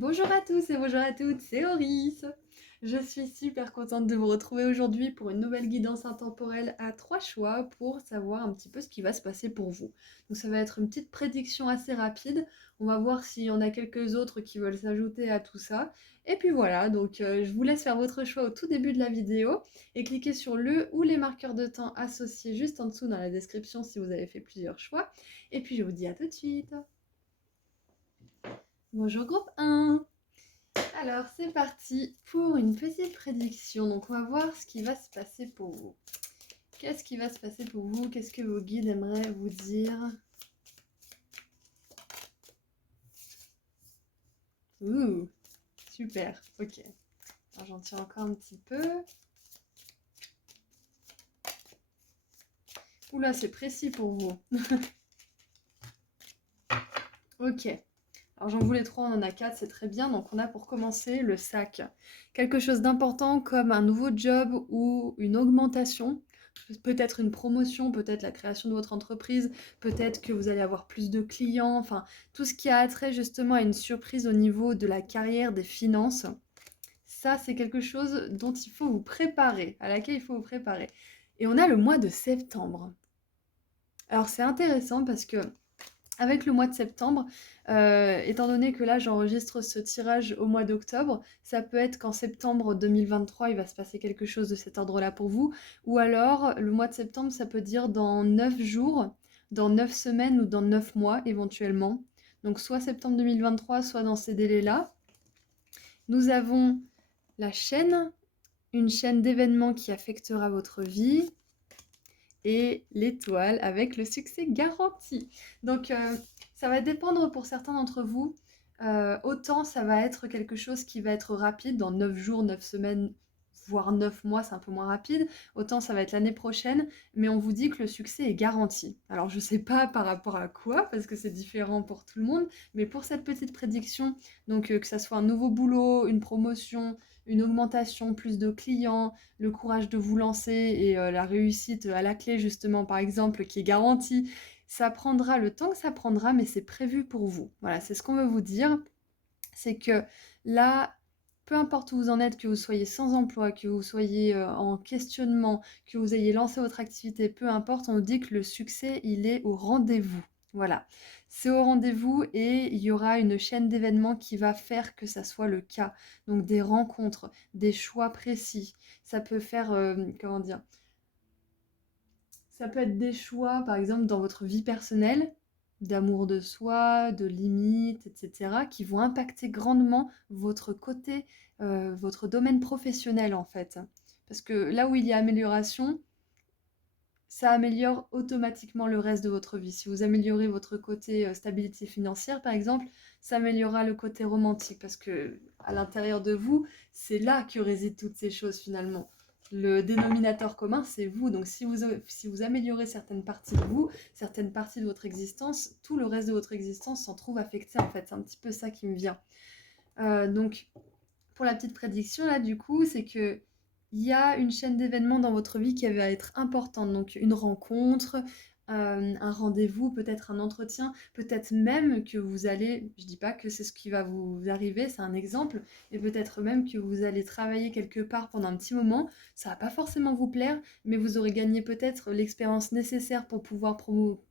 Bonjour à tous et bonjour à toutes, c'est Oris. Je suis super contente de vous retrouver aujourd'hui pour une nouvelle guidance intemporelle à 3 choix pour savoir un petit peu ce qui va se passer pour vous. Donc ça va être une petite prédiction assez rapide. On va voir s'il y en a quelques autres qui veulent s'ajouter à tout ça. Et puis voilà, donc je vous laisse faire votre choix au tout début de la vidéo et cliquez sur le ou les marqueurs de temps associés juste en dessous dans la description si vous avez fait plusieurs choix. Et puis je vous dis à tout de suite. Bonjour groupe 1. Alors, c'est parti pour une petite prédiction. Donc, on va voir ce qui va se passer pour vous. Qu'est-ce qui va se passer pour vous? Qu'est-ce que vos guides aimeraient vous dire? Ouh, super, ok. Alors, j'en tire encore un petit peu. Oula, c'est précis pour vous. Ok. Alors j'en voulais 3, on en a 4, c'est très bien. Donc on a pour commencer le sac. Quelque chose d'important comme un nouveau job ou une augmentation, peut-être une promotion, peut-être la création de votre entreprise, peut-être que vous allez avoir plus de clients, enfin tout ce qui a attrait justement à une surprise au niveau de la carrière, des finances. Ça, c'est quelque chose dont il faut vous préparer, à laquelle il faut vous préparer. Et on a le mois de septembre. Alors c'est intéressant parce que avec le mois de septembre, étant donné que là j'enregistre ce tirage au mois d'octobre, ça peut être qu'en septembre 2023 il va se passer quelque chose de cet ordre-là pour vous, ou alors le mois de septembre ça peut dire dans 9 jours, dans 9 semaines ou dans 9 mois éventuellement. Donc soit septembre 2023, soit dans ces délais-là. Nous avons la chaîne, une chaîne d'événements qui affectera votre vie, et l'étoile avec le succès garanti. Donc ça va dépendre pour certains d'entre vous. Autant ça va être quelque chose qui va être rapide, dans 9 jours, 9 semaines, voire 9 mois, c'est un peu moins rapide. Autant ça va être l'année prochaine, mais on vous dit que le succès est garanti. Alors je sais pas par rapport à quoi, parce que c'est différent pour tout le monde, mais pour cette petite prédiction, donc que ça soit un nouveau boulot, une promotion, une augmentation, plus de clients, le courage de vous lancer et la réussite à la clé justement par exemple qui est garantie, ça prendra le temps que ça prendra mais c'est prévu pour vous. Voilà, c'est ce qu'on veut vous dire. C'est que là, peu importe où vous en êtes, que vous soyez sans emploi, que vous soyez en questionnement, que vous ayez lancé votre activité, peu importe, on nous dit que le succès, il est au rendez-vous. Voilà, c'est au rendez-vous et il y aura une chaîne d'événements qui va faire que ça soit le cas. Donc des rencontres, des choix précis. Ça peut faire, comment dire, ça peut être des choix, par exemple, dans votre vie personnelle, d'amour de soi, de limites, etc., qui vont impacter grandement votre côté, votre domaine professionnel, en fait. Parce que là où il y a amélioration, ça améliore automatiquement le reste de votre vie. Si vous améliorez votre côté stabilité financière, par exemple, ça améliorera le côté romantique, parce que à l'intérieur de vous, c'est là que résident toutes ces choses finalement. Le dénominateur commun, c'est vous. Donc si vous améliorez certaines parties de vous, certaines parties de votre existence, tout le reste de votre existence s'en trouve affecté en fait. C'est un petit peu ça qui me vient. Donc pour la petite prédiction là du coup, c'est que il y a une chaîne d'événements dans votre vie qui va être importante. Donc une rencontre, un rendez-vous, peut-être un entretien, peut-être même que vous allez, je dis pas que c'est ce qui va vous arriver, c'est un exemple, et peut-être même que vous allez travailler quelque part pendant un petit moment. Ça va pas forcément vous plaire, mais vous aurez gagné peut-être l'expérience nécessaire pour pouvoir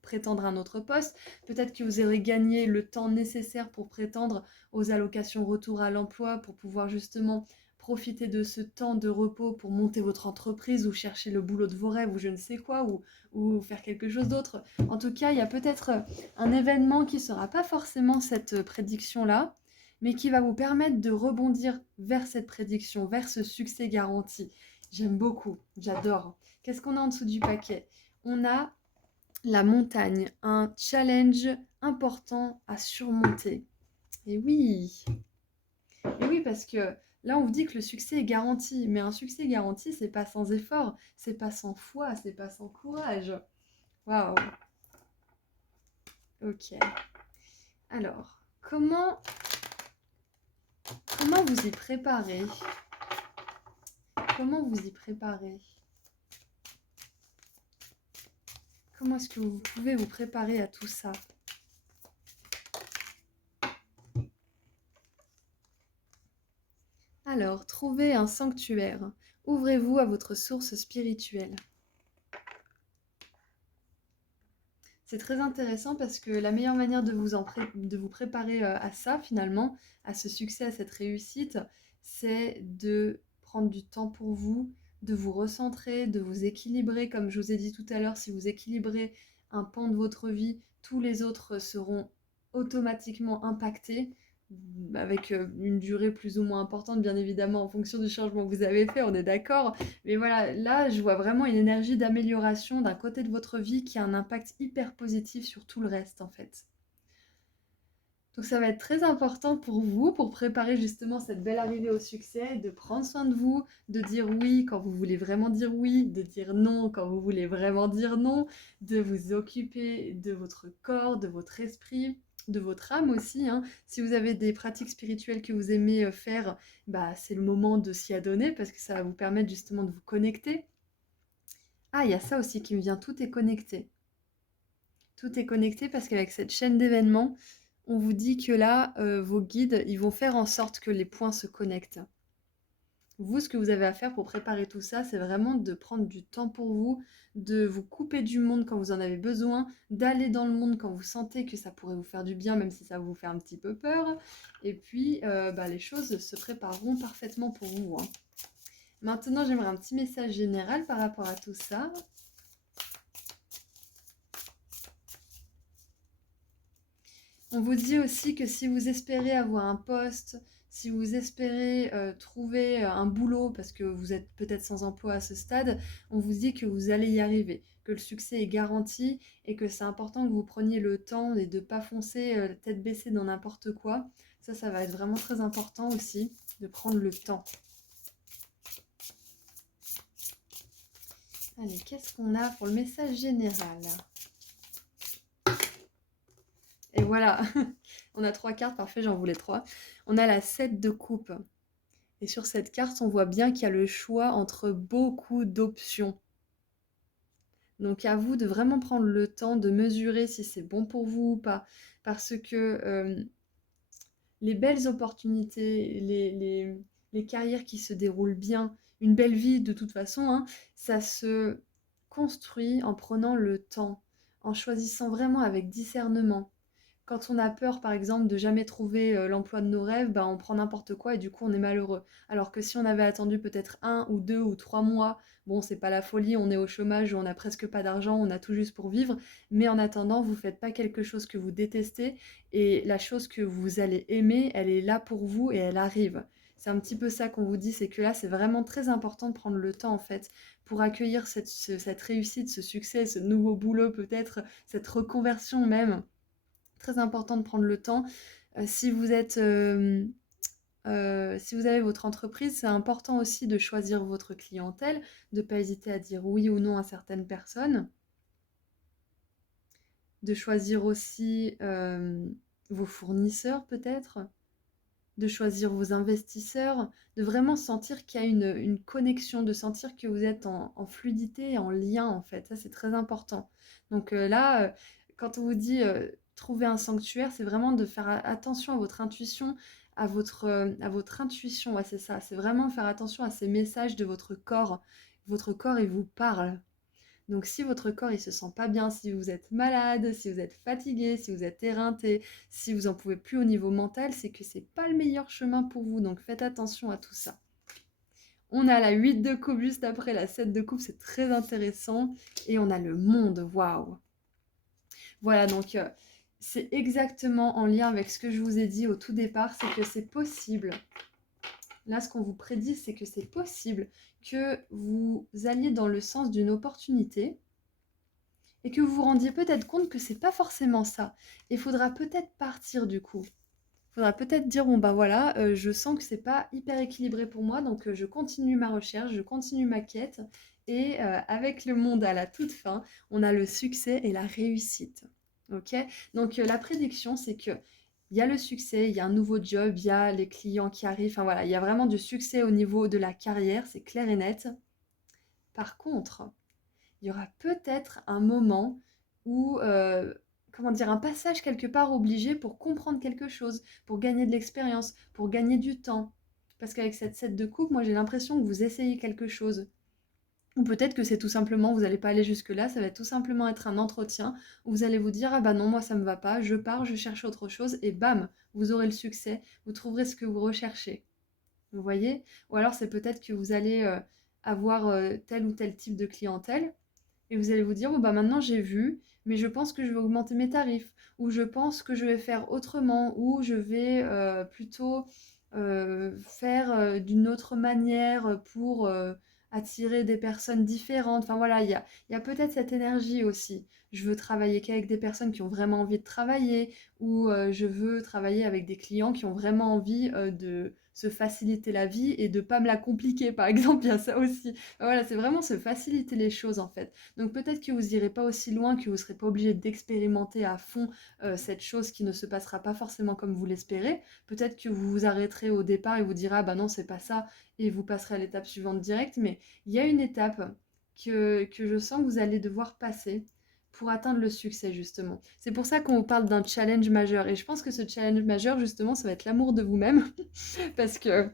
prétendre à un autre poste. Peut-être que vous aurez gagné le temps nécessaire pour prétendre aux allocations retour à l'emploi pour pouvoir justement profiter de ce temps de repos pour monter votre entreprise ou chercher le boulot de vos rêves ou je ne sais quoi ou faire quelque chose d'autre. En tout cas, il y a peut-être un événement qui ne sera pas forcément cette prédiction-là, mais qui va vous permettre de rebondir vers cette prédiction, vers ce succès garanti. J'aime beaucoup, j'adore. Qu'est-ce qu'on a en dessous du paquet? On a la montagne, un challenge important à surmonter. Et oui, et oui, parce que là, on vous dit que le succès est garanti, mais un succès garanti, c'est pas sans effort, c'est pas sans foi, c'est pas sans courage. Waouh. Ok. Alors, comment vous y préparez? Comment vous y préparez? Comment est-ce que vous pouvez vous préparer à tout ça? Alors, trouvez un sanctuaire. Ouvrez-vous à votre source spirituelle. C'est très intéressant parce que la meilleure manière de vous préparer à ça, finalement, à ce succès, à cette réussite, c'est de prendre du temps pour vous, de vous recentrer, de vous équilibrer. Comme je vous ai dit tout à l'heure, si vous équilibrez un pan de votre vie, tous les autres seront automatiquement impactés avec une durée plus ou moins importante, bien évidemment, en fonction du changement que vous avez fait, on est d'accord. Mais voilà, là, je vois vraiment une énergie d'amélioration d'un côté de votre vie qui a un impact hyper positif sur tout le reste, en fait. Donc ça va être très important pour vous, pour préparer justement cette belle arrivée au succès, de prendre soin de vous, de dire oui quand vous voulez vraiment dire oui, de dire non quand vous voulez vraiment dire non, de vous occuper de votre corps, de votre esprit, de votre âme aussi, hein. Si vous avez des pratiques spirituelles que vous aimez faire, bah, c'est le moment de s'y adonner parce que ça va vous permettre justement de vous connecter. Ah, il y a ça aussi qui me vient, tout est connecté. Tout est connecté parce qu'avec cette chaîne d'événements, on vous dit que là, vos guides, ils vont faire en sorte que les points se connectent. Vous, ce que vous avez à faire pour préparer tout ça, c'est vraiment de prendre du temps pour vous, de vous couper du monde quand vous en avez besoin, d'aller dans le monde quand vous sentez que ça pourrait vous faire du bien, même si ça vous fait un petit peu peur. Et puis, bah, les choses se prépareront parfaitement pour vous, hein. Maintenant, j'aimerais un petit message général par rapport à tout ça. On vous dit aussi que si vous espérez avoir un poste, si vous espérez trouver un boulot parce que vous êtes peut-être sans emploi à ce stade, on vous dit que vous allez y arriver, que le succès est garanti et que c'est important que vous preniez le temps et de ne pas foncer tête baissée dans n'importe quoi. Ça va être vraiment très important aussi, de prendre le temps. Allez, qu'est-ce qu'on a pour le message général ? Et voilà, on a 3 cartes, parfait, j'en voulais 3. On a la 7 de coupe. Et sur cette carte, on voit bien qu'il y a le choix entre beaucoup d'options. Donc à vous de vraiment prendre le temps de mesurer si c'est bon pour vous ou pas. Parce que les belles opportunités, les carrières qui se déroulent bien, une belle vie de toute façon, hein, ça se construit en prenant le temps, en choisissant vraiment avec discernement. Quand on a peur, par exemple, de jamais trouver l'emploi de nos rêves, bah, on prend n'importe quoi et du coup, on est malheureux. Alors que si on avait attendu peut-être 1 ou 2 ou 3 mois, bon, c'est pas la folie, on est au chômage, on n'a presque pas d'argent, on a tout juste pour vivre, mais en attendant, vous faites pas quelque chose que vous détestez et la chose que vous allez aimer, elle est là pour vous et elle arrive. C'est un petit peu ça qu'on vous dit, c'est que là, c'est vraiment très important de prendre le temps, en fait, pour accueillir cette réussite, ce succès, ce nouveau boulot peut-être, cette reconversion même. Très important de prendre le temps. Si vous êtes, si vous avez votre entreprise, c'est important aussi de choisir votre clientèle, de ne pas hésiter à dire oui ou non à certaines personnes, de choisir aussi vos fournisseurs peut-être, de choisir vos investisseurs, de vraiment sentir qu'il y a une connexion, de sentir que vous êtes en fluidité, en lien en fait. Ça, c'est très important. Donc là, quand on vous dit trouver un sanctuaire, c'est vraiment de faire attention à votre intuition, à votre intuition, ouais, c'est ça. C'est vraiment faire attention à ces messages de votre corps. Votre corps, il vous parle. Donc si votre corps il se sent pas bien, si vous êtes malade, si vous êtes fatigué, si vous êtes éreinté, si vous en pouvez plus au niveau mental, c'est que c'est pas le meilleur chemin pour vous. Donc faites attention à tout ça. On a la 8 de coupe juste après la 7 de coupe, c'est très intéressant. Et on a le monde, waouh. Voilà, donc c'est exactement en lien avec ce que je vous ai dit au tout départ, c'est que c'est possible. Là, ce qu'on vous prédit, c'est que c'est possible que vous alliez dans le sens d'une opportunité et que vous vous rendiez peut-être compte que c'est pas forcément ça. Il faudra peut-être partir du coup. Il faudra peut-être dire, bon bah voilà, je sens que c'est pas hyper équilibré pour moi, donc je continue ma recherche, je continue ma quête, et avec le monde à la toute fin, on a le succès et la réussite. Ok. Donc la prédiction, c'est que il y a le succès, il y a un nouveau job, il y a les clients qui arrivent, enfin voilà, il y a vraiment du succès au niveau de la carrière, c'est clair et net. Par contre, il y aura peut-être un moment où, comment dire, un passage quelque part obligé pour comprendre quelque chose, pour gagner de l'expérience, pour gagner du temps. Parce qu'avec cette 7 de coupe, moi j'ai l'impression que vous essayez quelque chose. Ou peut-être que c'est tout simplement, vous n'allez pas aller jusque-là, ça va tout simplement être un entretien où vous allez vous dire, ah bah non, moi ça me va pas, je pars, je cherche autre chose, et bam, vous aurez le succès, vous trouverez ce que vous recherchez. Vous voyez? Ou alors c'est peut-être que vous allez avoir tel ou tel type de clientèle, et vous allez vous dire, bon bah maintenant j'ai vu, mais je pense que je vais augmenter mes tarifs, ou je pense que je vais faire autrement, ou je vais plutôt faire d'une autre manière pour attirer des personnes différentes. Enfin voilà, il y a peut-être cette énergie aussi. Je veux travailler qu'avec des personnes qui ont vraiment envie de travailler, ou je veux travailler avec des clients qui ont vraiment envie de se faciliter la vie et de pas me la compliquer, par exemple, il y a ça aussi. Voilà, c'est vraiment se faciliter les choses en fait. Donc peut-être que vous irez pas aussi loin, que vous serez pas obligé d'expérimenter à fond cette chose qui ne se passera pas forcément comme vous l'espérez. Peut-être que vous vous arrêterez au départ et vous direz ah bah non c'est pas ça et vous passerez à l'étape suivante direct. Mais il y a une étape que je sens que vous allez devoir passer pour atteindre le succès justement. C'est pour ça qu'on vous parle d'un challenge majeur. Et je pense que ce challenge majeur justement ça va être l'amour de vous-même parce que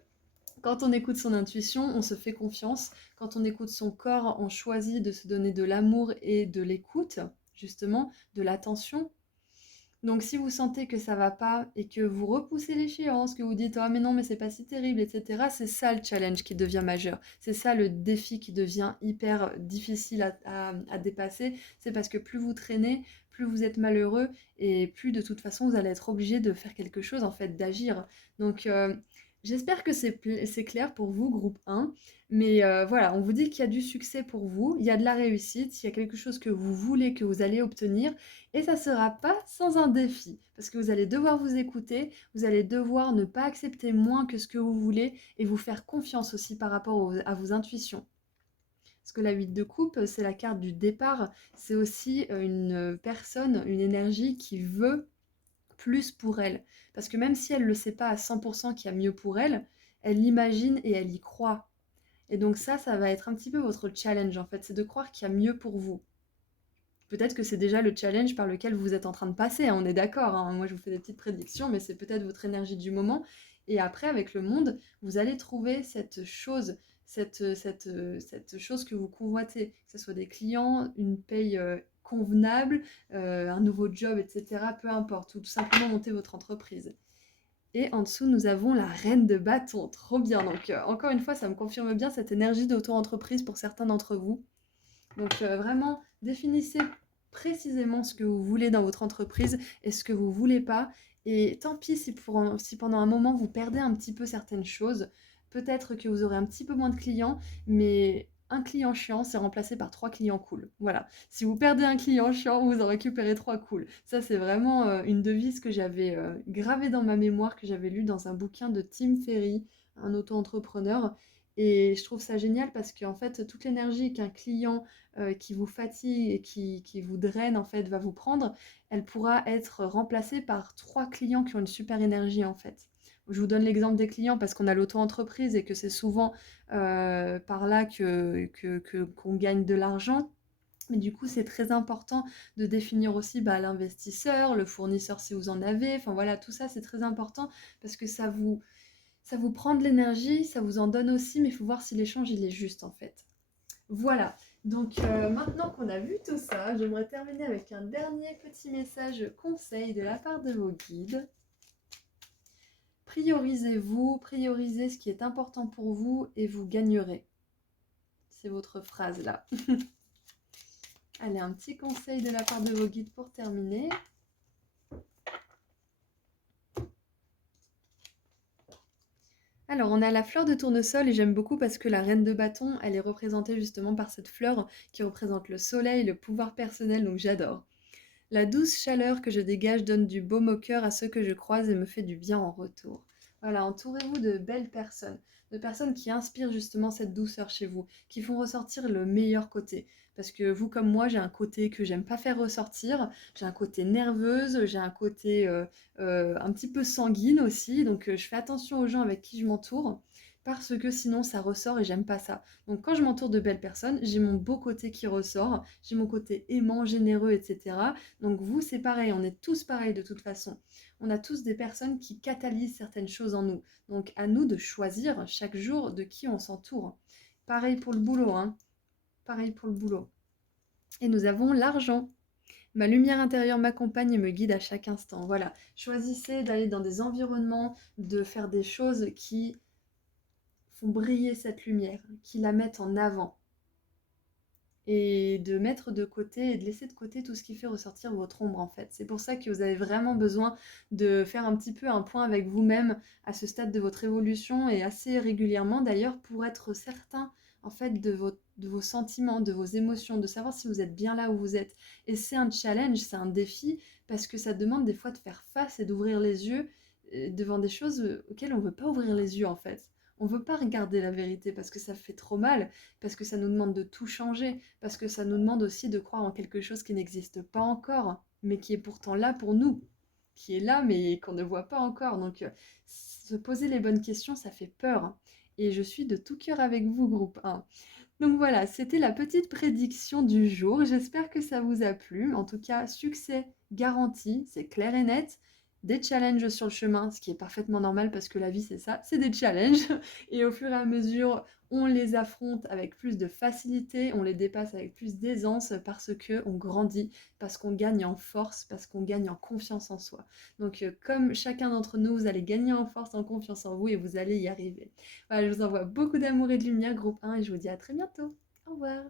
quand on écoute son intuition, on se fait confiance. Quand on écoute son corps, on choisit de se donner de l'amour et de l'écoute, justement, de l'attention. Donc si vous sentez que ça va pas et que vous repoussez l'échéance, que vous dites ah mais non mais c'est pas si terrible, etc. C'est ça le challenge qui devient majeur. C'est ça le défi qui devient hyper difficile à dépasser. C'est parce que plus vous traînez, plus vous êtes malheureux et plus de toute façon vous allez être obligé de faire quelque chose en fait, d'agir. Donc j'espère que c'est clair pour vous, groupe 1. Mais voilà, on vous dit qu'il y a du succès pour vous, il y a de la réussite, il y a quelque chose que vous voulez, que vous allez obtenir. Et ça ne sera pas sans un défi, parce que vous allez devoir vous écouter, vous allez devoir ne pas accepter moins que ce que vous voulez et vous faire confiance aussi par rapport à vos intuitions. Parce que la 8 de coupe, c'est la carte du départ, c'est aussi une personne, une énergie qui veut plus pour elle. Parce que même si elle ne le sait pas à 100% qu'il y a mieux pour elle, elle l'imagine et elle y croit. Et donc ça va être un petit peu votre challenge en fait, c'est de croire qu'il y a mieux pour vous. Peut-être que c'est déjà le challenge par lequel vous êtes en train de passer, hein, on est d'accord, hein. Moi je vous fais des petites prédictions, mais c'est peut-être votre énergie du moment. Et après, avec le monde, vous allez trouver cette chose, cette chose que vous convoitez, que ce soit des clients, une paye convenable, un nouveau job, etc. Peu importe, ou tout simplement monter votre entreprise. Et en dessous, nous avons la reine de bâton, trop bien. Donc encore une fois, ça me confirme bien cette énergie d'auto-entreprise pour certains d'entre vous. Donc vraiment, définissez précisément ce que vous voulez dans votre entreprise et ce que vous voulez pas. Et tant pis si pendant un moment vous perdez un petit peu certaines choses. Peut-être que vous aurez un petit peu moins de clients, mais un client chiant, c'est remplacé par 3 clients cool. Voilà. Si vous perdez un client chiant, vous en récupérez 3 cool. Ça, c'est vraiment une devise que j'avais gravée dans ma mémoire, que j'avais lue dans un bouquin de Tim Ferry, un auto-entrepreneur. Et je trouve ça génial parce qu'en fait, toute l'énergie qu'un client qui vous fatigue et qui vous draine, en fait, va vous prendre, elle pourra être remplacée par 3 clients qui ont une super énergie, en fait. Je vous donne l'exemple des clients parce qu'on a l'auto-entreprise et que c'est souvent par là qu'on gagne de l'argent. Mais du coup, c'est très important de définir aussi l'investisseur, le fournisseur si vous en avez. Enfin voilà, tout ça, c'est très important parce que ça vous prend de l'énergie, ça vous en donne aussi, mais il faut voir si l'échange il est juste en fait. Voilà, donc maintenant qu'on a vu tout ça, j'aimerais terminer avec un dernier petit message conseil de la part de vos guides. Priorisez-vous, priorisez ce qui est important pour vous et vous gagnerez. C'est votre phrase là. Allez, un petit conseil de la part de vos guides pour terminer. Alors, on a la fleur de tournesol et j'aime beaucoup parce que la reine de bâton, elle est représentée justement par cette fleur qui représente le soleil, le pouvoir personnel, donc j'adore. La douce chaleur que je dégage donne du baume au cœur à ceux que je croise et me fait du bien en retour. Voilà, entourez-vous de belles personnes, de personnes qui inspirent justement cette douceur chez vous, qui font ressortir le meilleur côté. Parce que vous comme moi, j'ai un côté que j'aime pas faire ressortir, j'ai un côté nerveuse, j'ai un côté un petit peu sanguine aussi, donc je fais attention aux gens avec qui je m'entoure. parce que sinon ça ressort et j'aime pas ça. Donc quand je m'entoure de belles personnes, j'ai mon beau côté qui ressort, j'ai mon côté aimant, généreux, etc. Donc vous, c'est pareil, on est tous pareils de toute façon. On a tous des personnes qui catalysent certaines choses en nous. Donc à nous de choisir chaque jour de qui on s'entoure. Pareil pour le boulot, hein. Pareil pour le boulot. Et nous avons l'argent. Ma lumière intérieure m'accompagne et me guide à chaque instant. Voilà, choisissez d'aller dans des environnements, de faire des choses qui font briller cette lumière, qui la mettent en avant. Et de mettre de côté et de laisser de côté tout ce qui fait ressortir votre ombre en fait. C'est pour ça que vous avez vraiment besoin de faire un petit peu un point avec vous-même à ce stade de votre évolution et assez régulièrement d'ailleurs pour être certain en fait de vos sentiments, de vos émotions, de savoir si vous êtes bien là où vous êtes. Et c'est un challenge, c'est un défi parce que ça demande des fois de faire face et d'ouvrir les yeux devant des choses auxquelles on ne veut pas ouvrir les yeux en fait. On ne veut pas regarder la vérité parce que ça fait trop mal, parce que ça nous demande de tout changer, parce que ça nous demande aussi de croire en quelque chose qui n'existe pas encore, mais qui est pourtant là pour nous, qui est là mais qu'on ne voit pas encore. Donc se poser les bonnes questions, ça fait peur. Et je suis de tout cœur avec vous, groupe 1. Donc voilà, c'était la petite prédiction du jour. J'espère que ça vous a plu. En tout cas, succès garanti, c'est clair et net. Des challenges sur le chemin, ce qui est parfaitement normal parce que la vie c'est ça, c'est des challenges. Et au fur et à mesure, on les affronte avec plus de facilité, on les dépasse avec plus d'aisance parce qu'on grandit, parce qu'on gagne en force, parce qu'on gagne en confiance en soi. Donc comme chacun d'entre nous, vous allez gagner en force, en confiance en vous et vous allez y arriver. Voilà, je vous envoie beaucoup d'amour et de lumière, groupe 1, et je vous dis à très bientôt. Au revoir.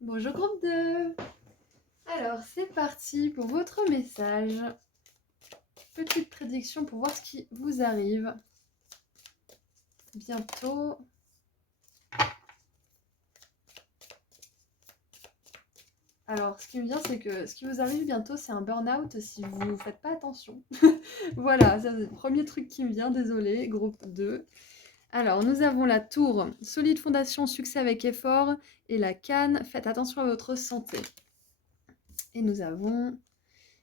Bonjour groupe 2. Alors, c'est parti pour votre message. Petite prédiction pour voir ce qui vous arrive bientôt. Alors, ce qui me vient, c'est que ce qui vous arrive bientôt, c'est un burn-out si vous ne faites pas attention. Voilà, ça, c'est le premier truc qui me vient, désolé, groupe 2. Alors, nous avons la tour, solide fondation, succès avec effort, et la canne, faites attention à votre santé. Et nous avons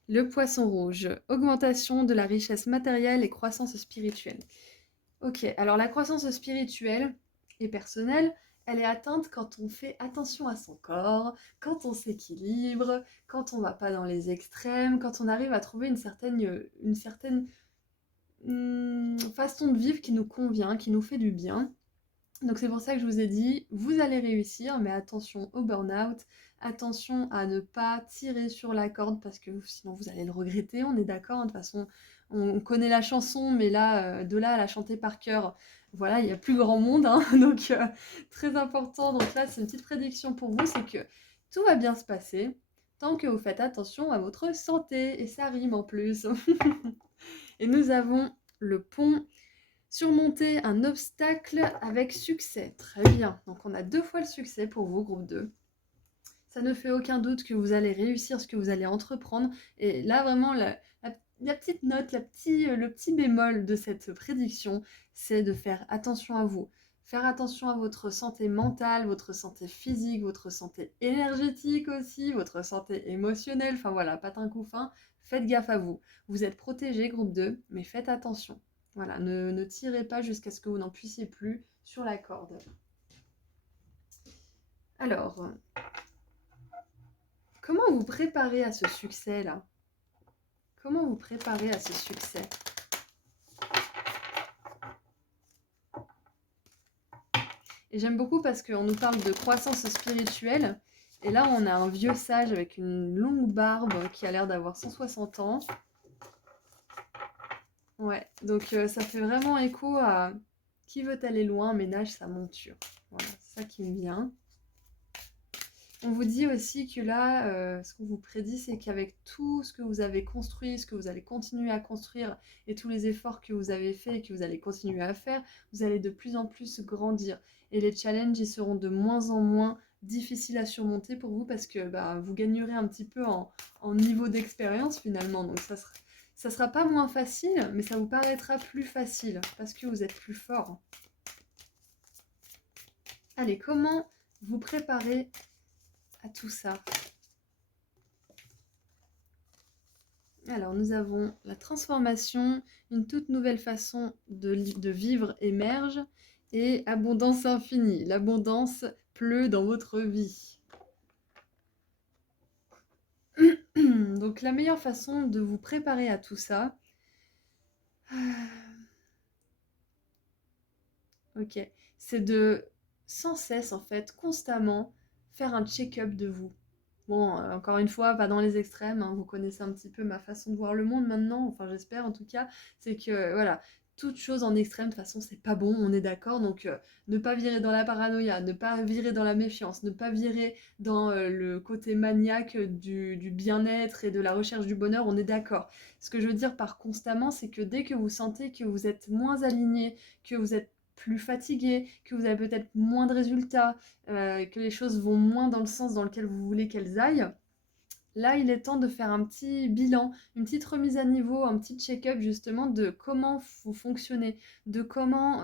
le poisson rouge, augmentation de la richesse matérielle et croissance spirituelle. Ok, alors la croissance spirituelle et personnelle, elle est atteinte quand on fait attention à son corps, quand on s'équilibre, quand on ne va pas dans les extrêmes, quand on arrive à trouver une certaine façon de vivre qui nous convient, qui nous fait du bien. Donc c'est pour ça que je vous ai dit, vous allez réussir, mais attention au burn-out, attention à ne pas tirer sur la corde parce que sinon vous allez le regretter, on est d'accord, de toute façon on connaît la chanson, mais là, de là à la chanter par cœur, voilà, il n'y a plus grand monde, hein, donc très important. Donc là, c'est une petite prédiction pour vous, c'est que tout va bien se passer tant que vous faites attention à votre santé, et ça rime en plus. Et nous avons le pont. Surmonter un obstacle avec succès. Très bien. Donc on a 2 fois le succès pour vous, groupe 2. Ça ne fait aucun doute que vous allez réussir ce que vous allez entreprendre. Et là, vraiment, la petite note, le petit bémol de cette prédiction, c'est de faire attention à vous. Faire attention à votre santé mentale, votre santé physique, votre santé énergétique aussi, votre santé émotionnelle. Enfin voilà, patin coup fin. Faites gaffe à vous. Vous êtes protégé, groupe 2, mais faites attention. Voilà, ne tirez pas jusqu'à ce que vous n'en puissiez plus sur la corde. Alors, comment vous préparez à ce succès-là? Comment vous préparez à ce succès? Et j'aime beaucoup parce qu'on nous parle de croissance spirituelle. Et là, on a un vieux sage avec une longue barbe qui a l'air d'avoir 160 ans. Ouais, donc ça fait vraiment écho à qui veut aller loin, ménage sa monture. Voilà, c'est ça qui me vient. On vous dit aussi que là, ce qu'on vous prédit, c'est qu'avec tout ce que vous avez construit, ce que vous allez continuer à construire et tous les efforts que vous avez faits et que vous allez continuer à faire, vous allez de plus en plus grandir. Et les challenges, ils seront de moins en moins difficiles à surmonter pour vous parce que vous gagnerez un petit peu en niveau d'expérience finalement. Donc ça sera pas moins facile, mais ça vous paraîtra plus facile parce que vous êtes plus fort. Allez, comment vous préparez à tout ça? Alors, nous avons la transformation, une toute nouvelle façon de vivre émerge et abondance infinie. L'abondance pleut dans votre vie. Donc, la meilleure façon de vous préparer à tout ça, ok, c'est de sans cesse, en fait, constamment faire un check-up de vous. Bon, encore une fois, pas dans les extrêmes, hein, vous connaissez un petit peu ma façon de voir le monde maintenant, enfin j'espère en tout cas, c'est que voilà, toute chose en extrême, de toute façon c'est pas bon, on est d'accord, donc ne pas virer dans la paranoïa, ne pas virer dans la méfiance, ne pas virer dans le côté maniaque du bien-être et de la recherche du bonheur, on est d'accord. Ce que je veux dire par constamment, c'est que dès que vous sentez que vous êtes moins aligné, que vous êtes plus fatigué, que vous avez peut-être moins de résultats, que les choses vont moins dans le sens dans lequel vous voulez qu'elles aillent, là, il est temps de faire un petit bilan, une petite remise à niveau, un petit check-up justement de comment vous fonctionnez, de comment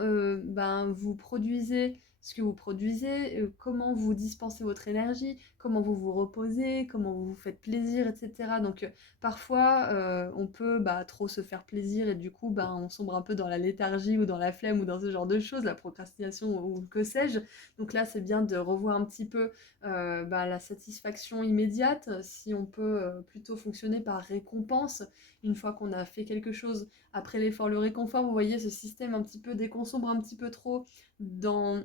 vous produisez ce que vous produisez, comment vous dispensez votre énergie, comment vous vous reposez, comment vous vous faites plaisir, etc. Donc parfois, on peut trop se faire plaisir et du coup, on sombre un peu dans la léthargie ou dans la flemme ou dans ce genre de choses, la procrastination ou que sais-je. Donc là, c'est bien de revoir un petit peu la satisfaction immédiate, si on peut plutôt fonctionner par récompense, une fois qu'on a fait quelque chose, après l'effort, le réconfort, vous voyez ce système un petit peu, dès qu'on sombre un petit peu trop dans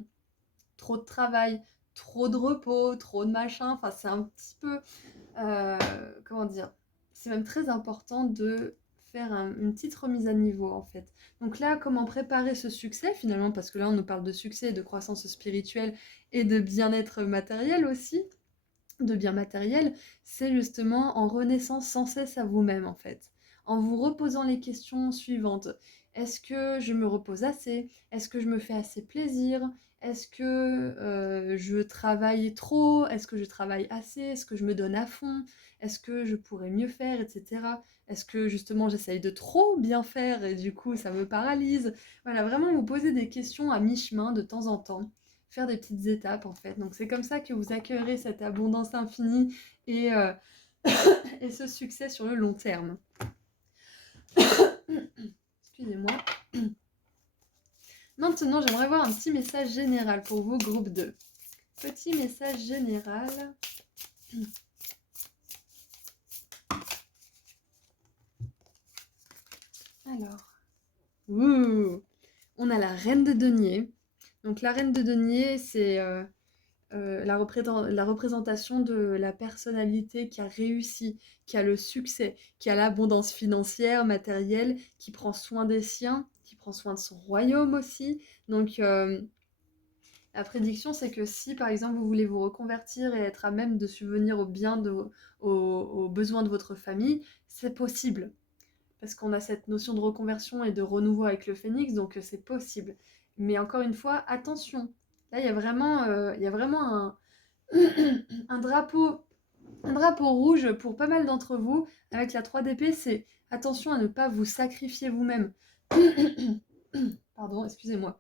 trop de travail, trop de repos, trop de machin, enfin c'est un petit peu, euh, comment dire, c'est même très important de faire une petite remise à niveau en fait. Donc là, comment préparer ce succès finalement, parce que là on nous parle de succès, de croissance spirituelle et de bien-être matériel aussi, de bien matériel, c'est justement en renaissant sans cesse à vous-même en fait. En vous reposant les questions suivantes. Est-ce que je me repose assez? Est-ce que je me fais assez plaisir? Est-ce que je travaille trop? Est-ce que je travaille assez? Est-ce que je me donne à fond? Est-ce que je pourrais mieux faire, etc. Est-ce que justement j'essaye de trop bien faire et du coup ça me paralyse? Voilà, vraiment vous poser des questions à mi-chemin de temps en temps, faire des petites étapes en fait. Donc c'est comme ça que vous accueillerez cette abondance infinie et, et ce succès sur le long terme. Excusez-moi. Maintenant, j'aimerais voir un petit message général pour vous, groupe 2. Petit message général. Alors, on a la reine de denier. Donc la reine de denier, c'est la représentation de la personnalité qui a réussi, qui a le succès, qui a l'abondance financière, matérielle, qui prend soin des siens, qui prend soin de son royaume aussi. Donc la prédiction, c'est que si par exemple vous voulez vous reconvertir et être à même de subvenir aux besoins de votre famille, c'est possible. Parce qu'on a cette notion de reconversion et de renouveau avec le phénix, donc c'est possible. Mais encore une fois, attention. Là, il y a vraiment un drapeau rouge pour pas mal d'entre vous. Avec la 3 d'épée, c'est attention à ne pas vous sacrifier vous-même. Pardon, excusez-moi.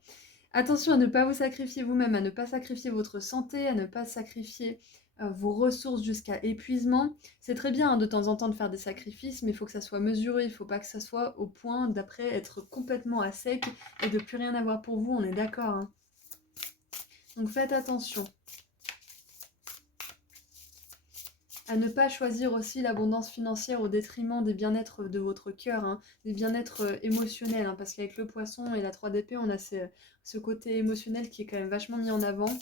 Attention à ne pas vous sacrifier vous-même, à ne pas sacrifier votre santé, à ne pas sacrifier vos ressources jusqu'à épuisement. C'est très bien de temps en temps de faire des sacrifices, mais il faut que ça soit mesuré, il ne faut pas que ça soit au point d'après être complètement à sec et de plus rien avoir pour vous, on est d'accord, hein. Donc faites attention. À ne pas choisir aussi l'abondance financière au détriment des bien-être de votre cœur, hein, des bien-être émotionnels, hein, parce qu'avec le poisson et la 3 d'épée, on a ce côté émotionnel qui est quand même vachement mis en avant.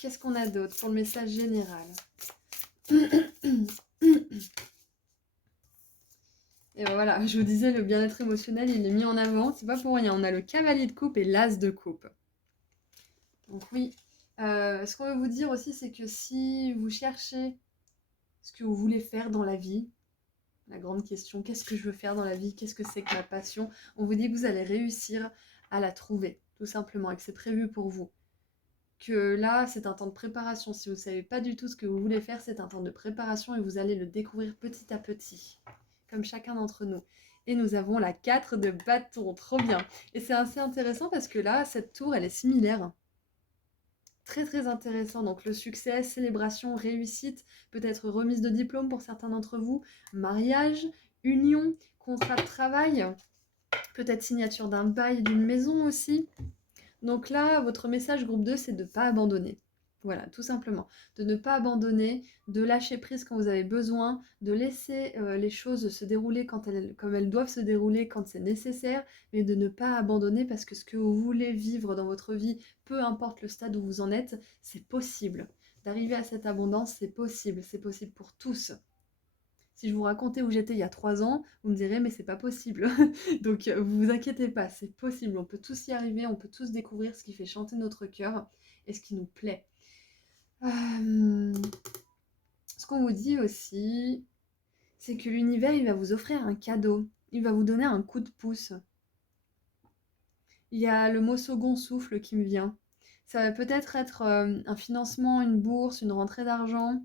Qu'est-ce qu'on a d'autre pour le message général? Et voilà, je vous disais, le bien-être émotionnel, il est mis en avant, c'est pas pour rien. On a le cavalier de coupe et l'as de coupe. Donc oui, ce qu'on veut vous dire aussi, c'est que si vous cherchez ce que vous voulez faire dans la vie, la grande question, qu'est-ce que je veux faire dans la vie? Qu'est-ce que c'est que ma passion? On vous dit que vous allez réussir à la trouver, tout simplement, et que c'est prévu pour vous. Que là, c'est un temps de préparation. Si vous ne savez pas du tout ce que vous voulez faire, c'est un temps de préparation et vous allez le découvrir petit à petit, comme chacun d'entre nous. Et nous avons la 4 de bâton, trop bien. Et c'est assez intéressant parce que là, cette tour, elle est similaire. Très très intéressant. Donc le succès, célébration, réussite, peut-être remise de diplôme pour certains d'entre vous, mariage, union, contrat de travail, peut-être signature d'un bail d'une maison aussi. Donc là, votre message groupe 2, c'est de ne pas abandonner. Voilà, tout simplement. De ne pas abandonner, de lâcher prise quand vous avez besoin, de laisser les choses se dérouler comme elles doivent se dérouler quand c'est nécessaire, mais de ne pas abandonner parce que ce que vous voulez vivre dans votre vie, peu importe le stade où vous en êtes, c'est possible. D'arriver à cette abondance, c'est possible pour tous. Si je vous racontais où j'étais il y a 3 ans, vous me direz mais c'est pas possible. Donc vous vous inquiétez pas, c'est possible, on peut tous y arriver, on peut tous découvrir ce qui fait chanter notre cœur et ce qui nous plaît. Ce qu'on vous dit aussi, c'est que l'univers il va vous offrir un cadeau, il va vous donner un coup de pouce. Il y a le mot second souffle qui me vient. Ça va peut-être être un financement, une bourse, une rentrée d'argent.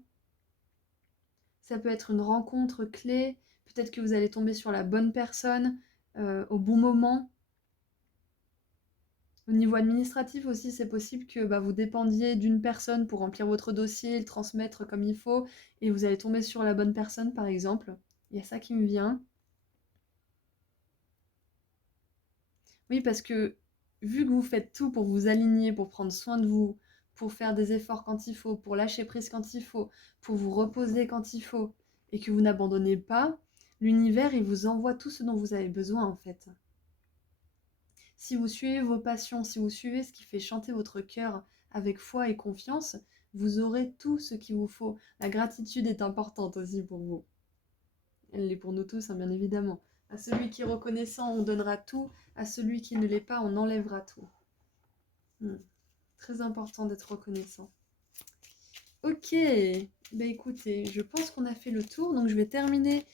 Ça peut être une rencontre clé, peut-être que vous allez tomber sur la bonne personne au bon moment. Au niveau administratif aussi, c'est possible que vous dépendiez d'une personne pour remplir votre dossier, le transmettre comme il faut, et vous allez tomber sur la bonne personne, par exemple. Il y a ça qui me vient. Oui, parce que vu que vous faites tout pour vous aligner, pour prendre soin de vous, pour faire des efforts quand il faut, pour lâcher prise quand il faut, pour vous reposer quand il faut, et que vous n'abandonnez pas, l'univers, il vous envoie tout ce dont vous avez besoin, en fait. Si vous suivez vos passions, si vous suivez ce qui fait chanter votre cœur avec foi et confiance, vous aurez tout ce qu'il vous faut. La gratitude est importante aussi pour vous. Elle l'est pour nous tous, hein, bien évidemment. À celui qui est reconnaissant, on donnera tout. À celui qui ne l'est pas, on enlèvera tout. Très important d'être reconnaissant. Ok, écoutez, je pense qu'on a fait le tour. Donc je vais terminer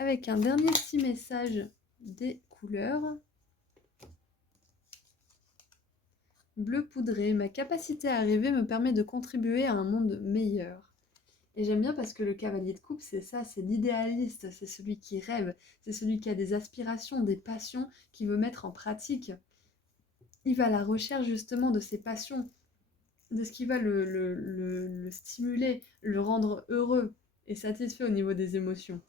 avec un dernier petit message des couleurs. Bleu poudré, ma capacité à rêver me permet de contribuer à un monde meilleur. Et j'aime bien parce que le cavalier de coupe, c'est ça, c'est l'idéaliste, c'est celui qui rêve, c'est celui qui a des aspirations, des passions, qui veut mettre en pratique. Il va à la recherche justement de ses passions, de ce qui va le stimuler, le rendre heureux et satisfait au niveau des émotions.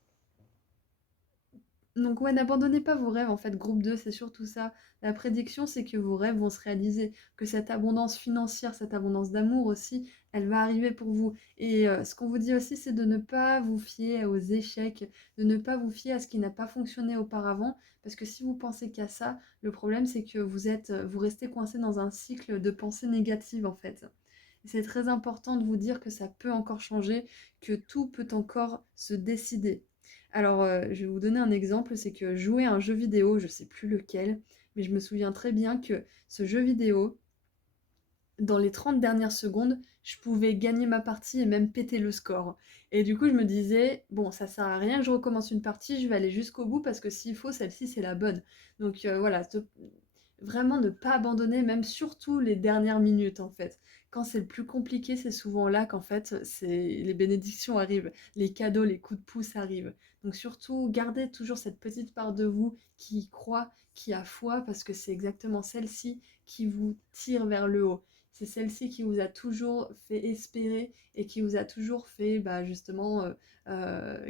Donc ouais, n'abandonnez pas vos rêves, en fait, groupe 2, c'est surtout ça. La prédiction, c'est que vos rêves vont se réaliser, que cette abondance financière, cette abondance d'amour aussi, elle va arriver pour vous. Et ce qu'on vous dit aussi, c'est de ne pas vous fier aux échecs, de ne pas vous fier à ce qui n'a pas fonctionné auparavant, parce que si vous pensez qu'à ça, le problème, c'est que vous restez coincé dans un cycle de pensée négative, en fait. C'est très important de vous dire que ça peut encore changer, que tout peut encore se décider. Alors, je vais vous donner un exemple, c'est que jouer à un jeu vidéo, je sais plus lequel, mais je me souviens très bien que ce jeu vidéo, dans les 30 dernières secondes, je pouvais gagner ma partie et même péter le score. Et du coup, je me disais, bon, ça sert à rien que je recommence une partie, je vais aller jusqu'au bout parce que s'il faut, celle-ci, c'est la bonne. Donc voilà, vraiment ne pas abandonner, même surtout les dernières minutes en fait. Quand c'est le plus compliqué, c'est souvent là qu'en fait les bénédictions arrivent, les cadeaux, les coups de pouce arrivent. Donc surtout, gardez toujours cette petite part de vous qui y croit, qui a foi, parce que c'est exactement celle-ci qui vous tire vers le haut. C'est celle-ci qui vous a toujours fait espérer et qui vous a toujours fait justement,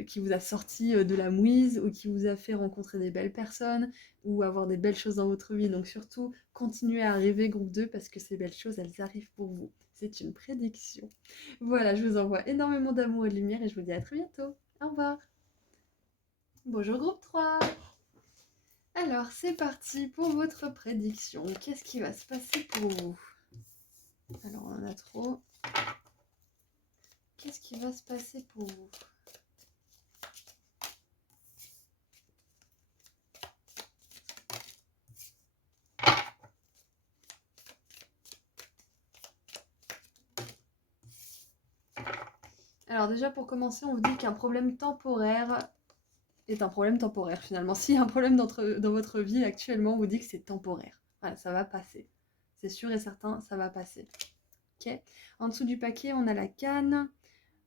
qui vous a sorti de la mouise ou qui vous a fait rencontrer des belles personnes ou avoir des belles choses dans votre vie. Donc surtout, continuez à rêver groupe 2 parce que ces belles choses, elles arrivent pour vous. C'est une prédiction. Voilà, je vous envoie énormément d'amour et de lumière et je vous dis à très bientôt. Au revoir. Bonjour groupe 3. Alors, c'est parti pour votre prédiction. Qu'est-ce qui va se passer pour vous? Alors, on en a trop. Qu'est-ce qui va se passer pour vous? Alors déjà, pour commencer, on vous dit qu'un problème temporaire est un problème temporaire finalement. S'il y a un problème dans votre vie actuellement, on vous dit que c'est temporaire. Voilà, ça va passer. C'est sûr et certain, ça va passer. Ok. En dessous du paquet, on a la canne.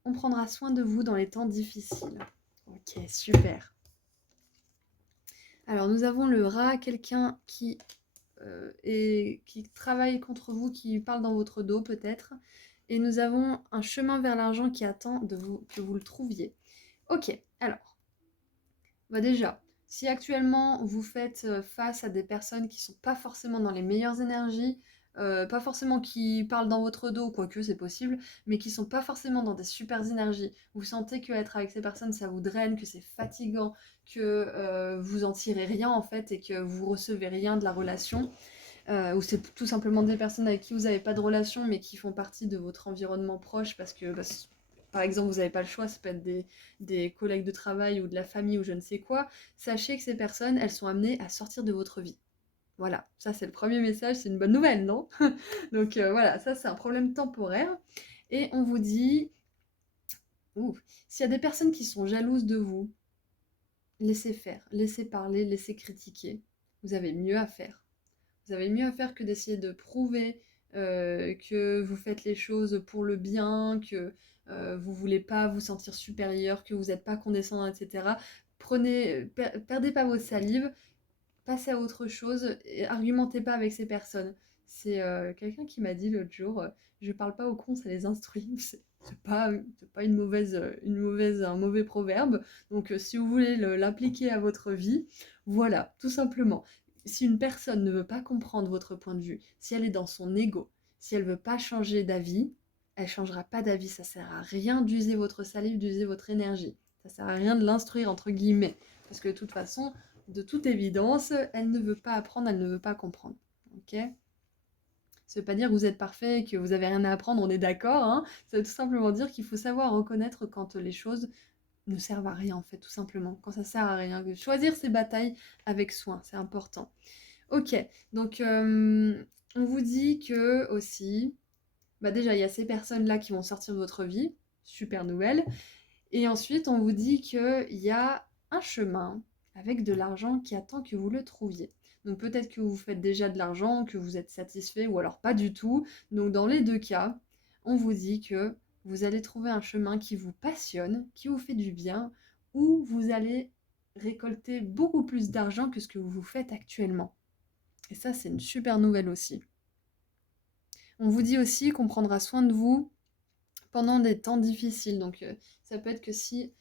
On prendra soin de vous dans les temps difficiles. Ok, super. Alors, nous avons le rat, quelqu'un qui et qui travaille contre vous, qui parle dans votre dos peut-être. Et nous avons un chemin vers l'argent qui attend que vous le trouviez. Ok, alors, bah déjà, si actuellement vous faites face à des personnes qui sont pas forcément dans les meilleures énergies, pas forcément qui parlent dans votre dos, quoique c'est possible, mais qui sont pas forcément dans des super énergies, vous sentez que être avec ces personnes ça vous draine, que c'est fatigant, que vous en tirez rien en fait et que vous recevez rien de la relation, ou c'est tout simplement des personnes avec qui vous n'avez pas de relation mais qui font partie de votre environnement proche parce que, bah, par exemple, vous n'avez pas le choix, ça peut être des collègues de travail ou de la famille ou je ne sais quoi, sachez que ces personnes, elles sont amenées à sortir de votre vie. Voilà, ça c'est le premier message, c'est une bonne nouvelle, non? Donc voilà, ça c'est un problème temporaire. Et on vous dit, s'il y a des personnes qui sont jalouses de vous, laissez faire, laissez parler, laissez critiquer. Vous avez mieux à faire. Vous avez mieux à faire que d'essayer de prouver que vous faites les choses pour le bien, que vous voulez pas vous sentir supérieur, que vous n'êtes pas condescendant, etc. Perdez pas votre salive, passez à autre chose et argumentez pas avec ces personnes. C'est quelqu'un qui m'a dit l'autre jour, je parle pas aux cons, ça les instruit. C'est pas un mauvais proverbe. Donc si vous voulez l'appliquer à votre vie, voilà, tout simplement. Si une personne ne veut pas comprendre votre point de vue, si elle est dans son ego, si elle veut pas changer d'avis, elle changera pas d'avis. Ça sert à rien d'user votre salive, d'user votre énergie. Ça sert à rien de l'instruire entre guillemets, parce que de toute façon, de toute évidence, elle ne veut pas apprendre, elle ne veut pas comprendre. Ok ? Ça veut pas dire que vous êtes parfait et que vous avez rien à apprendre, on est d'accord, hein. Ça veut tout simplement dire qu'il faut savoir reconnaître quand les choses ne servent à rien, en fait, tout simplement. Quand ça sert à rien. Choisir ses batailles avec soin, c'est important. Ok, donc on vous dit que aussi, bah déjà, il y a ces personnes-là qui vont sortir de votre vie, super nouvelle. Et ensuite, on vous dit qu'il y a un chemin avec de l'argent qui attend que vous le trouviez. Donc peut-être que vous faites déjà de l'argent, que vous êtes satisfait, ou alors pas du tout. Donc dans les deux cas, on vous dit que vous allez trouver un chemin qui vous passionne, qui vous fait du bien, où vous allez récolter beaucoup plus d'argent que ce que vous faites actuellement. Et ça, c'est une super nouvelle aussi. On vous dit aussi qu'on prendra soin de vous pendant des temps difficiles. Donc ça peut être que si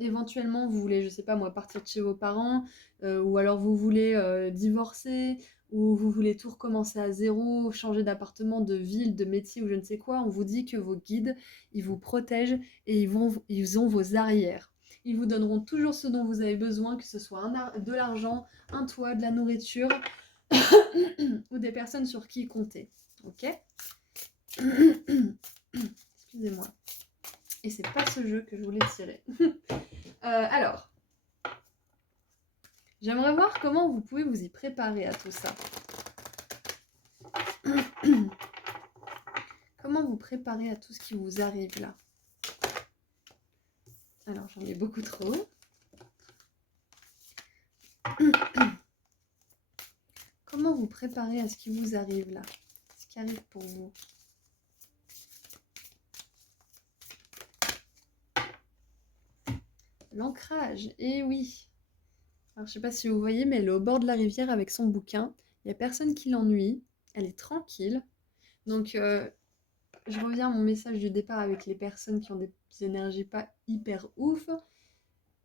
éventuellement vous voulez, je sais pas moi, partir de chez vos parents, ou alors vous voulez divorcer, ou vous voulez tout recommencer à zéro, changer d'appartement, de ville, de métier ou je ne sais quoi, on vous dit que vos guides, ils vous protègent et ils ont vos arrières. Ils vous donneront toujours ce dont vous avez besoin, que ce soit de l'argent, un toit, de la nourriture, ou des personnes sur qui compter. Ok? Excusez-moi. Et c'est pas ce jeu que je voulais tirer. Alors, j'aimerais voir comment vous pouvez vous y préparer à tout ça. Comment vous préparer à tout ce qui vous arrive là? Alors, j'en ai beaucoup trop. Comment vous préparer à ce qui vous arrive là? Ce qui arrive pour vous? L'ancrage, eh oui. Alors, je sais pas si vous voyez, mais elle est au bord de la rivière avec son bouquin. Il n'y a personne qui l'ennuie. Elle est tranquille. Donc, je reviens à mon message du départ avec les personnes qui ont des énergies pas hyper ouf.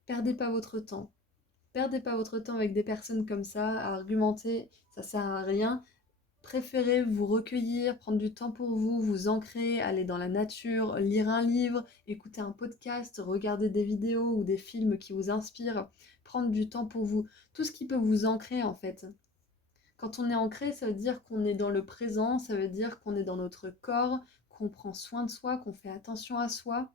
Perdez pas votre temps. Perdez pas votre temps avec des personnes comme ça, à argumenter, ça sert à rien. Préférez vous recueillir, prendre du temps pour vous, vous ancrer, aller dans la nature, lire un livre, écouter un podcast, regarder des vidéos ou des films qui vous inspirent, prendre du temps pour vous. Tout ce qui peut vous ancrer en fait. Quand on est ancré, ça veut dire qu'on est dans le présent, ça veut dire qu'on est dans notre corps, qu'on prend soin de soi, qu'on fait attention à soi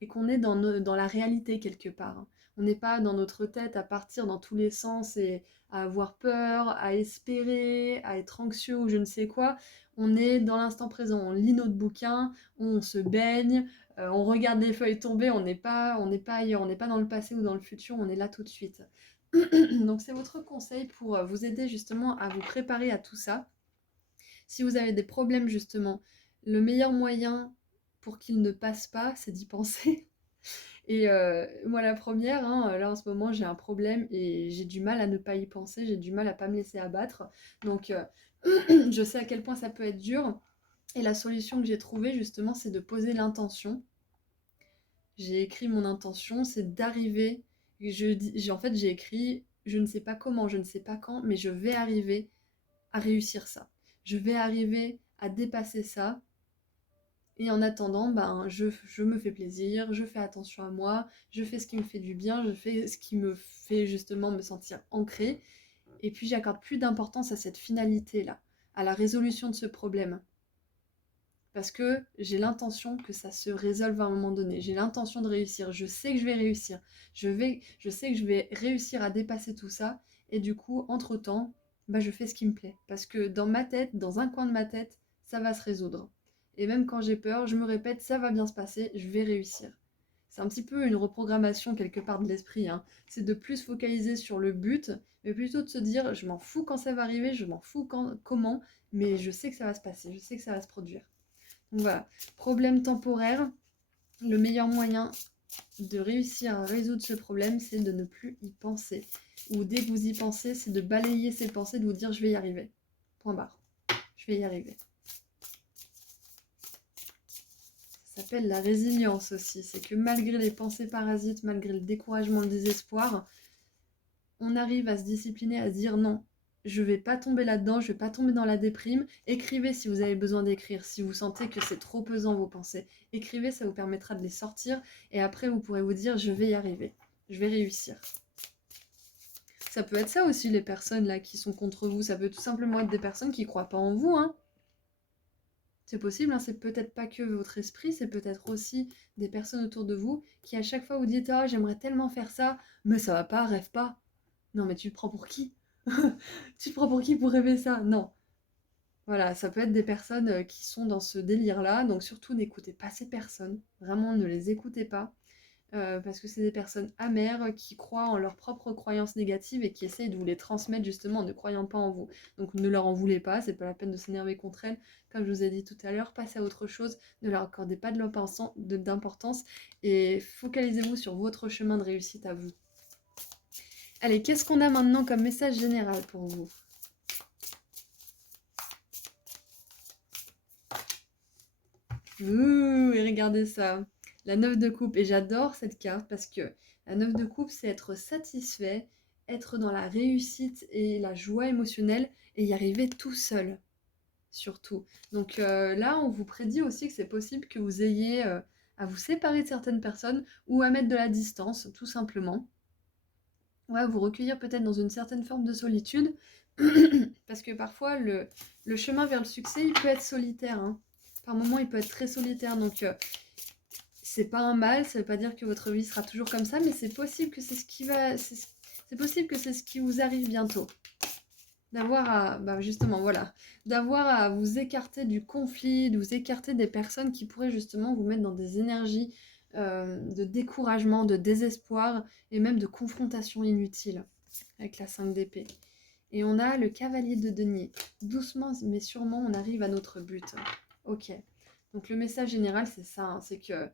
et qu'on est dans la réalité quelque part. On n'est pas dans notre tête à partir dans tous les sens et à avoir peur, à espérer, à être anxieux ou je ne sais quoi. On est dans l'instant présent, on lit notre bouquin, on se baigne, on regarde les feuilles tomber, on n'est pas ailleurs, on n'est pas dans le passé ou dans le futur, on est là tout de suite. Donc c'est votre conseil pour vous aider justement à vous préparer à tout ça. Si vous avez des problèmes justement, le meilleur moyen pour qu'ils ne passent pas, c'est d'y penser. Et moi la première, hein, là en ce moment j'ai un problème et j'ai du mal à ne pas y penser, j'ai du mal à pas me laisser abattre. Donc je sais à quel point ça peut être dur. Et la solution que j'ai trouvée justement, c'est de poser l'intention. J'ai écrit mon intention, c'est d'arriver. En fait, j'ai écrit, je ne sais pas comment, je ne sais pas quand, mais je vais arriver à réussir ça. Je vais arriver à dépasser ça. Et en attendant, ben, je me fais plaisir, je fais attention à moi, je fais ce qui me fait du bien, je fais ce qui me fait justement me sentir ancrée. Et puis j'accorde plus d'importance à cette finalité-là, à la résolution de ce problème. Parce que j'ai l'intention que ça se résolve à un moment donné. J'ai l'intention de réussir. Je sais que je vais réussir. Je sais que je vais réussir à dépasser tout ça. Et du coup, entre-temps, bah, je fais ce qui me plaît. Parce que dans ma tête, dans un coin de ma tête, ça va se résoudre. Et même quand j'ai peur, je me répète, ça va bien se passer, je vais réussir. C'est un petit peu une reprogrammation quelque part de l'esprit, hein. C'est de plus focaliser sur le but, mais plutôt de se dire, je m'en fous quand ça va arriver, je m'en fous comment, mais je sais que ça va se passer, je sais que ça va se produire. Donc voilà, problème temporaire, le meilleur moyen de réussir à résoudre ce problème, c'est de ne plus y penser. Ou dès que vous y pensez, c'est de balayer ces pensées, de vous dire je vais y arriver. Point barre. Je vais y arriver. Ça s'appelle la résilience aussi. C'est que malgré les pensées parasites, malgré le découragement, le désespoir, on arrive à se discipliner, à se dire non, je vais pas tomber là-dedans, je vais pas tomber dans la déprime. Écrivez si vous avez besoin d'écrire, si vous sentez que c'est trop pesant vos pensées. Écrivez, ça vous permettra de les sortir et après vous pourrez vous dire je vais y arriver, je vais réussir. Ça peut être ça aussi les personnes là qui sont contre vous, ça peut tout simplement être des personnes qui croient pas en vous, hein. C'est possible, hein, c'est peut-être pas que votre esprit, c'est peut-être aussi des personnes autour de vous qui à chaque fois vous dites ah j'aimerais tellement faire ça, mais ça va pas, rêve pas. Non mais tu te prends pour qui? Tu te prends pour qui pour rêver ça? Non. Voilà, ça peut être des personnes qui sont dans ce délire-là, donc surtout n'écoutez pas ces personnes, vraiment ne les écoutez pas, parce que c'est des personnes amères qui croient en leurs propres croyances négatives et qui essayent de vous les transmettre justement en ne croyant pas en vous. Donc ne leur en voulez pas, c'est pas la peine de s'énerver contre elles, comme je vous ai dit tout à l'heure, passez à autre chose, ne leur accordez pas d'importance et focalisez-vous sur votre chemin de réussite à vous. Allez, qu'est-ce qu'on a maintenant comme message général pour vous? Ouh, et regardez ça. La 9 de coupe. Et j'adore cette carte parce que la 9 de coupe, c'est être satisfait, être dans la réussite et la joie émotionnelle et y arriver tout seul, surtout. Donc là, on vous prédit aussi que c'est possible que vous ayez à vous séparer de certaines personnes ou à mettre de la distance, tout simplement. Ouais, vous recueillir peut-être dans une certaine forme de solitude. Parce que parfois, le chemin vers le succès, il peut être solitaire, hein. Par moments, il peut être très solitaire. Donc, c'est pas un mal, ça veut pas dire que votre vie sera toujours comme ça, mais c'est possible que c'est ce qui va. C'est possible que c'est ce qui vous arrive bientôt. D'avoir à. Bah justement, voilà. D'avoir à vous écarter du conflit, de vous écarter des personnes qui pourraient justement vous mettre dans des énergies de découragement, de désespoir et même de confrontation inutile avec la 5 d'épée. Et on a le cavalier de denier. Doucement mais sûrement, on arrive à notre but. Ok. Donc le message général, c'est ça, hein, c'est que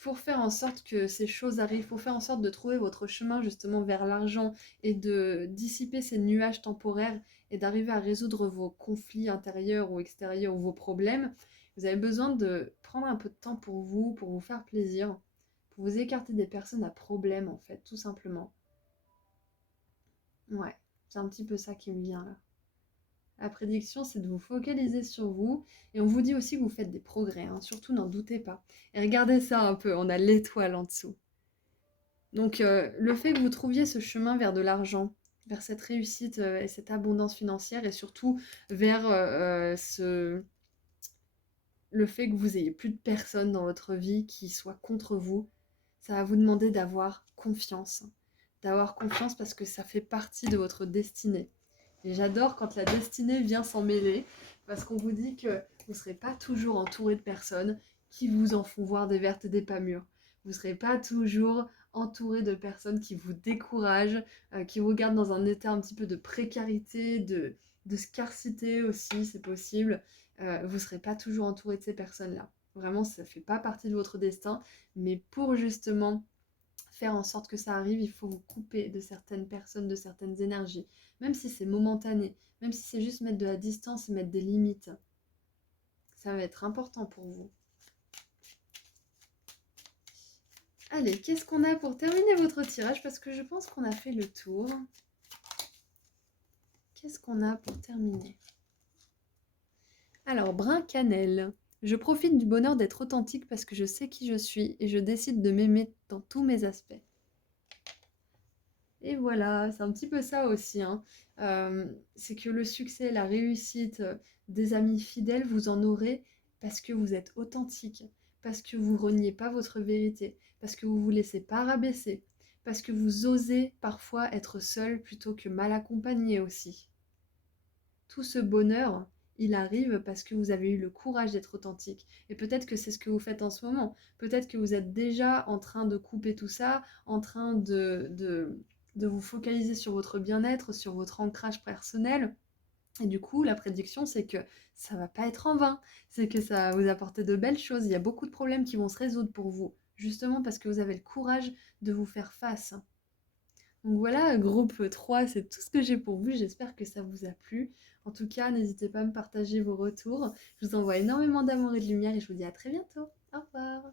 pour faire en sorte que ces choses arrivent, pour faire en sorte de trouver votre chemin justement vers l'argent et de dissiper ces nuages temporaires et d'arriver à résoudre vos conflits intérieurs ou extérieurs ou vos problèmes, vous avez besoin de prendre un peu de temps pour vous faire plaisir, pour vous écarter des personnes à problème en fait, tout simplement. Ouais, c'est un petit peu ça qui me vient là. La prédiction, c'est de vous focaliser sur vous. Et on vous dit aussi que vous faites des progrès, hein. Surtout, n'en doutez pas. Et regardez ça un peu, on a l'étoile en dessous. Donc, le fait que vous trouviez ce chemin vers de l'argent, vers cette réussite et cette abondance financière, et surtout vers le fait que vous ayez plus de personnes dans votre vie qui soient contre vous, ça va vous demander d'avoir confiance. D'avoir confiance parce que ça fait partie de votre destinée. Et j'adore quand la destinée vient s'en mêler, parce qu'on vous dit que vous ne serez pas toujours entouré de personnes qui vous en font voir des vertes et des pas mûres. Vous ne serez pas toujours entouré de personnes qui vous découragent, qui vous gardent dans un état un petit peu de précarité, de scarcité aussi, c'est possible. Vous ne serez pas toujours entouré de ces personnes-là. Vraiment, ça ne fait pas partie de votre destin. Mais pour justement faire en sorte que ça arrive, il faut vous couper de certaines personnes, de certaines énergies. Même si c'est momentané, même si c'est juste mettre de la distance et mettre des limites. Ça va être important pour vous. Allez, qu'est-ce qu'on a pour terminer votre tirage? Parce que je pense qu'on a fait le tour. Qu'est-ce qu'on a pour terminer? Alors, brin cannelle. Je profite du bonheur d'être authentique parce que je sais qui je suis et je décide de m'aimer dans tous mes aspects. Et voilà, c'est un petit peu ça aussi, hein. C'est que le succès, la réussite, des amis fidèles, vous en aurez parce que vous êtes authentique, parce que vous reniez pas votre vérité, parce que vous vous laissez pas rabaisser, parce que vous osez parfois être seul plutôt que mal accompagné aussi. Tout ce bonheur, il arrive parce que vous avez eu le courage d'être authentique. Et peut-être que c'est ce que vous faites en ce moment. Peut-être que vous êtes déjà en train de couper tout ça, en train de vous focaliser sur votre bien-être, sur votre ancrage personnel. Et du coup, la prédiction, c'est que ça va pas être en vain. C'est que ça va vous apporter de belles choses. Il y a beaucoup de problèmes qui vont se résoudre pour vous, justement parce que vous avez le courage de vous faire face. Donc voilà, groupe 3, c'est tout ce que j'ai pour vous. J'espère que ça vous a plu. En tout cas, n'hésitez pas à me partager vos retours. Je vous envoie énormément d'amour et de lumière et je vous dis à très bientôt. Au revoir.